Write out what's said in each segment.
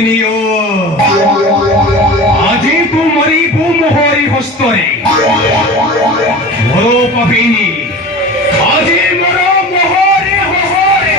পাপিনীয় আজি তু মরিবু মোহরি হস্তরে বড় পাপিনী আজি মর মোহরে হরে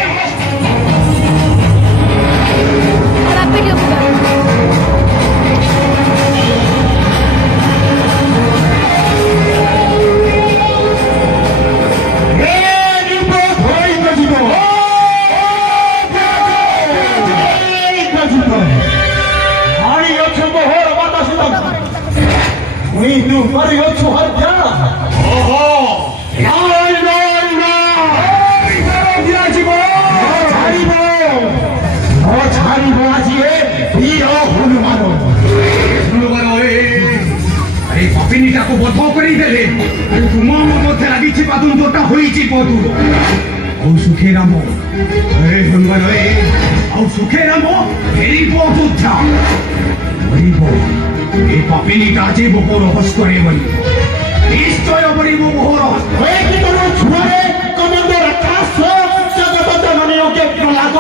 পাপিনীটাকে বধ করে দেলে তোমার মধ্যে লাগিছে পাদুন্দটা হয়েছি পদু ও সুখে রাম হনুমান ଆଉ ସୁଖେ ରାମ ଫେରିବ ଅଯୋଧ୍ୟା ମରିବ ଏ ପାପିନୀଟା ଯେ ମୋହର ହସ୍ତରେ ମରିବ ନିଶ୍ଚୟ ମରିବ ମୋହର ଛୁଆରେ କମେନ୍ଦ ରାକ୍ଷସ ଜଗତ ଜନନୀ ଅଜ୍ଞ ଲାଗ